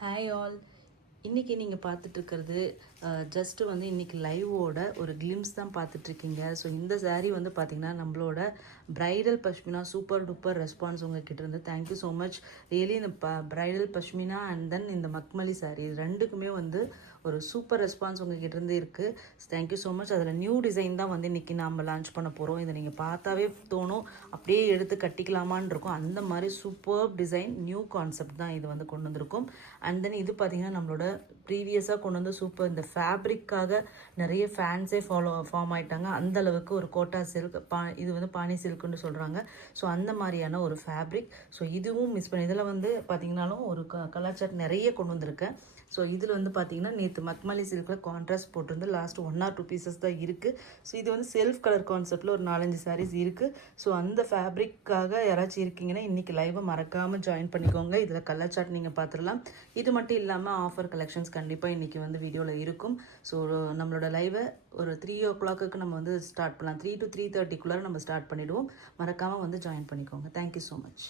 Hi all. இன்றைக்கி நீங்கள் பார்த்துட்ருக்கிறது just வந்து இன்றைக்கி லைவோட ஒரு கிளிம்ஸ் தான் பார்த்துட்ருக்கீங்க. ஸோ இந்த சாரீ வந்து பார்த்திங்கன்னா நம்மளோட bridal pashmina super duper response உங்கள்கிட்ட இருந்து. Thank you so much. ரியலி இந்த ப்ரைடல் பஷ்மினா அண்ட் தென் இந்த மக்மலி சாரீ ரெண்டுக்குமே வந்து ஒரு சூப்பர் ரெஸ்பான்ஸ் உங்கள்கிட்ட இருந்து இருக்குது. Thank you so much. அதில் நியூ டிசைன் தான் வந்து இன்றைக்கி நம்ம லான்ச் பண்ண போகிறோம். இதை நீங்கள் பார்த்தாவே தோணும் அப்படியே எடுத்து கட்டிக்கலாமான்னு இருக்கும். அந்த மாதிரி சூப்பர் டிசைன் நியூ கான்செப்ட் தான் இது வந்து கொண்டு வந்திருக்கும். அண்ட் தென் இது பார்த்திங்கன்னா நம்மளோட ப்ரீவியஸாக கொண்டு வந்து சூப்பர் இந்த ஃபேப்ரிக்காக நிறைய ஃபேன்ஸே ஃபார்ம் ஆகிட்டாங்க. அந்தளவுக்கு ஒரு கோட்டா சில்க் இது வந்து பானி சில்க்குன்னு சொல்கிறாங்க. ஸோ அந்த மாதிரியான ஒரு ஃபேப்ரிக். ஸோ இதுவும் மிஸ் பண்ணி இதில் வந்து பார்த்திங்கனாலும் ஒரு கலாச்சாரம் நிறைய கொண்டு வந்திருக்கேன். ஸோ இதில் வந்து பார்த்திங்கன்னா நேற்று மக்மலி சில்கில் கான்ட்ராஸ்ட் போட்டிருந்து லாஸ்ட் 1 or 2 பீசஸ் தான் இருக்குது. ஸோ இது வந்து செல்ஃப் கலர் கான்செப்டில் ஒரு 4-5 சாரீஸ் இருக்குது. ஸோ அந்த ஃபேப்ரிக்காக யாராச்சும் இருக்கீங்கன்னா இன்றைக்கி லைவை மறக்காமல் ஜாயின் பண்ணிக்கோங்க. இதில் கலர் சார்ட் நீங்கள் பார்த்துடலாம். இது மட்டும் இல்லாமல் ஆஃபர் கலெக்ஷன்ஸ் கண்டிப்பாக இன்றைக்கி வந்து வீடியோவில் இருக்கும். ஸோ நம்மளோட லைவை ஒரு 3 o'clock நம்ம வந்து ஸ்டார்ட் பண்ணலாம். 3 to 3:30 நம்ம ஸ்டார்ட் பண்ணிவிடுவோம். மறக்காமல் வந்து ஜாயின் பண்ணிக்கோங்க. Thank you so much.